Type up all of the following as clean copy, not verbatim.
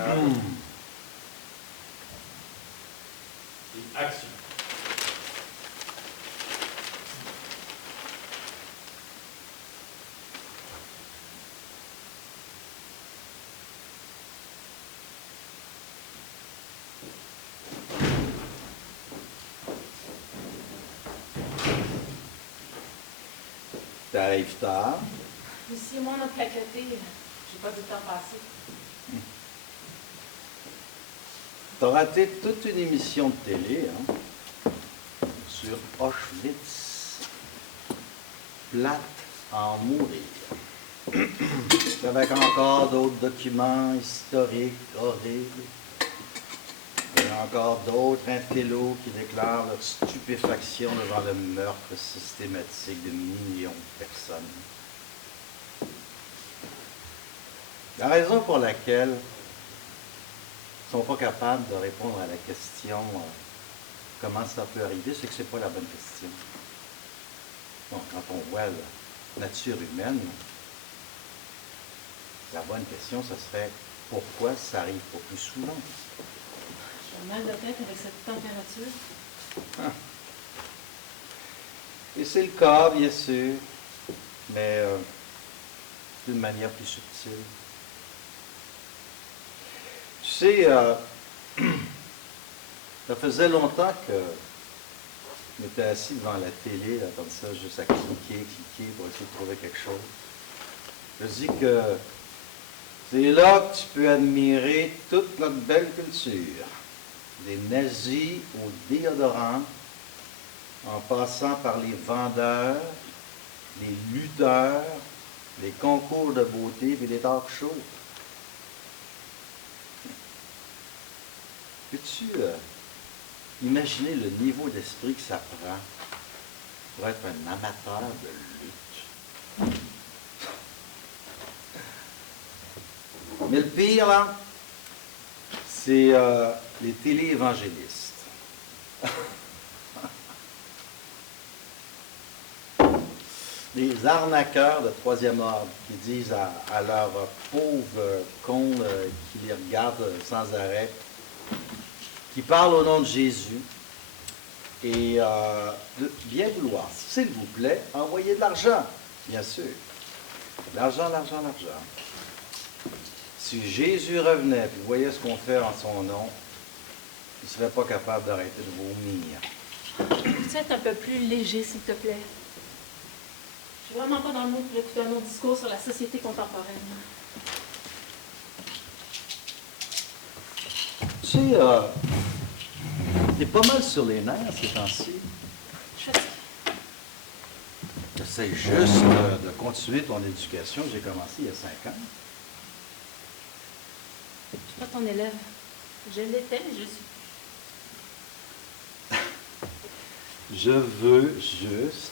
Dialogue et action. T'arrives tard. Ici, moi, on a placoté. J'ai pas du temps passé. T'as raté toute une émission de télé, hein, sur Auschwitz. Plate à en mourir. Avec encore d'autres documents historiques horribles. Et encore d'autres intellos qui déclarent leur stupéfaction devant le meurtre systématique de millions de personnes. La raison pour laquelle ils ne sont pas capables de répondre à la question comment ça peut arriver, c'est que ce n'est pas la bonne question. Donc, quand on voit la nature humaine, la bonne question, ce serait pourquoi ça n'arrive pas plus souvent? J'ai mal de tête avec cette température. Ah. Et c'est le cas, bien sûr, mais d'une manière plus subtile. Tu sais, ça faisait longtemps que on était assis devant la télé, là, comme ça, juste à cliquer pour essayer de trouver quelque chose. Je dis que c'est là que tu peux admirer toute notre belle culture. Des nazis au déodorant, en passant par les vendeurs, les lutteurs, les concours de beauté et les talk shows. Peux-tu imaginer le niveau d'esprit que ça prend pour être un amateur de lutte? Mais le pire, là, c'est les télé-évangélistes. Des arnaqueurs de troisième ordre qui disent à leurs pauvres cons qui les regardent sans arrêt, qui parlent au nom de Jésus et de bien vouloir, s'il vous plaît, envoyer de l'argent, bien sûr. L'argent, l'argent, l'argent. Si Jésus revenait et voyait ce qu'on fait en son nom, il ne serait pas capable d'arrêter de vomir. Peux-tu être un peu plus léger, s'il te plaît? Je suis vraiment pas dans le mood pour écouter un autre discours sur la société contemporaine. Tu sais, t'es pas mal sur les nerfs ces temps-ci. Je suis fatiguée. J'essaie juste de continuer ton éducation. J'ai commencé il y a 5 ans. Je suis pas ton élève. Je l'étais, mais je le suis plus. Je veux juste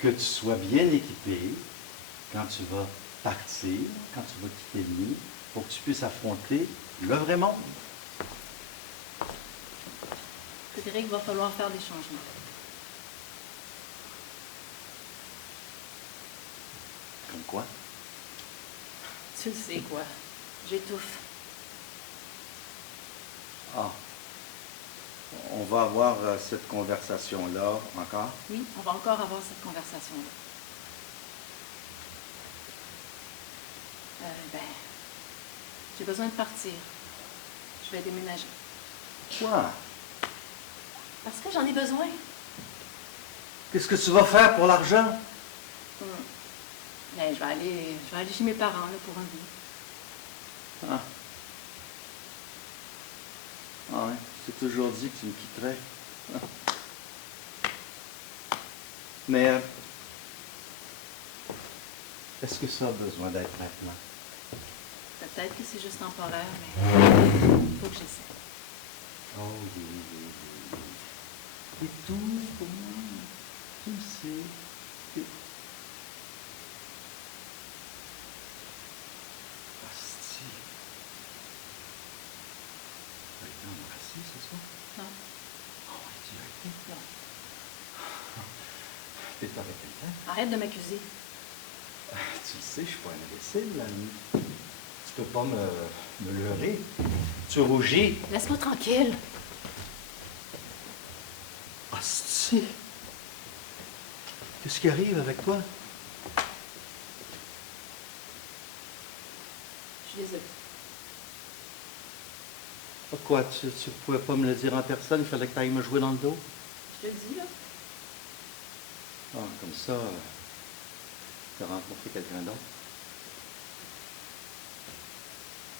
que tu sois bien équipé quand tu vas partir, quand tu vas quitter le nid, pour que tu puisses affronter le vrai monde. Frédéric, il va falloir faire des changements. Comme quoi? Tu le sais, quoi. J'étouffe. Ah. On va avoir cette conversation-là encore? Oui, on va encore avoir cette conversation-là. J'ai besoin de partir. Je vais déménager. Quoi? Parce que j'en ai besoin. Qu'est-ce que tu vas faire pour l'argent? Ben, je vais aller chez mes parents là, pour un bout. Ah. Ah ouais, c'est toujours dit que tu me quitterais. Ah. Mais est-ce que ça a besoin d'être maintenant? Peut-être que c'est juste temporaire, mais il faut que j'essaie. Oh oui, oui, oui. Et tout pour moi, tu le sais. Asti. Tu as été embrassé ce soir? Non. Oh oui, tu l'as été? Non. T'es avec quelqu'un? Arrête de m'accuser. Tu le sais, je suis pas un imbécile, la nuit. Tu peux pas me leurrer. Tu rougis. Laisse-moi tranquille. Ah, si. Qu'est-ce qui arrive avec toi? Je suis désolée. Pourquoi? Tu pouvais pas me le dire en personne? Il fallait que tu ailles me jouer dans le dos? Je te le dis, là. Ah, comme ça, tu as rencontré quelqu'un d'autre.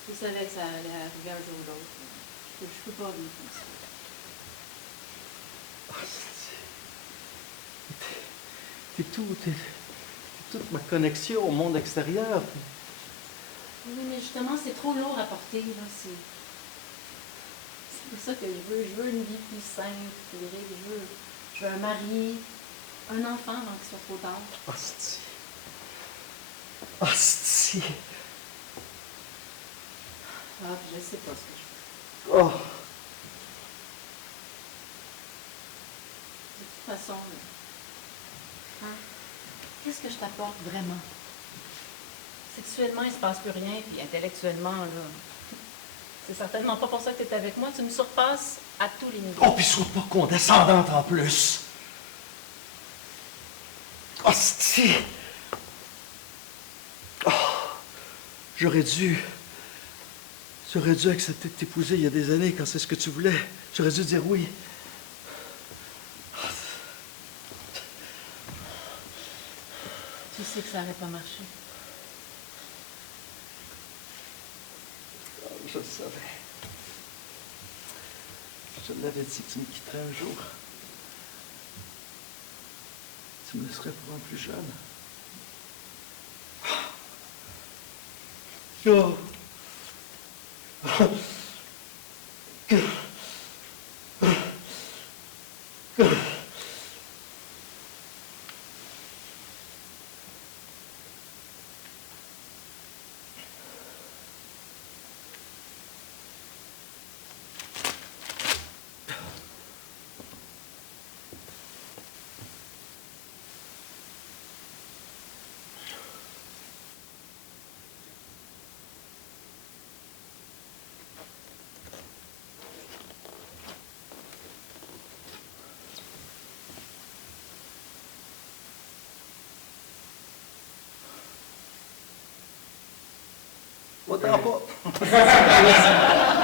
Je savais que ça allait arriver un jour ou l'autre. Je peux pas vivre comme ça. Ah, t'es toute ma connexion au monde extérieur. Oui, mais justement, c'est trop lourd à porter, là. C'est pour ça que je veux. Je veux une vie plus simple, plus libre. Je veux un mari, un enfant avant qu'il soit trop tard. Hostie. Hostie. Ah, puis je sais pas ce que je veux. Oh. De toute façon, là, hein, qu'est-ce que je t'apporte vraiment? Sexuellement, il se passe plus rien, puis intellectuellement, là, c'est certainement pas pour ça que tu es avec moi. Tu me surpasses à tous les niveaux. Oh, puis sois pas condescendante en plus. Hostie. Oh. J'aurais dû accepter de t'épouser il y a des années quand c'est ce que tu voulais. J'aurais dû dire oui. Tu sais que ça n'aurait pas marché. Je le savais. Je l'avais dit que tu me quitterais un jour. Tu me laisserais pour un plus jeune. Oh. Autant pas.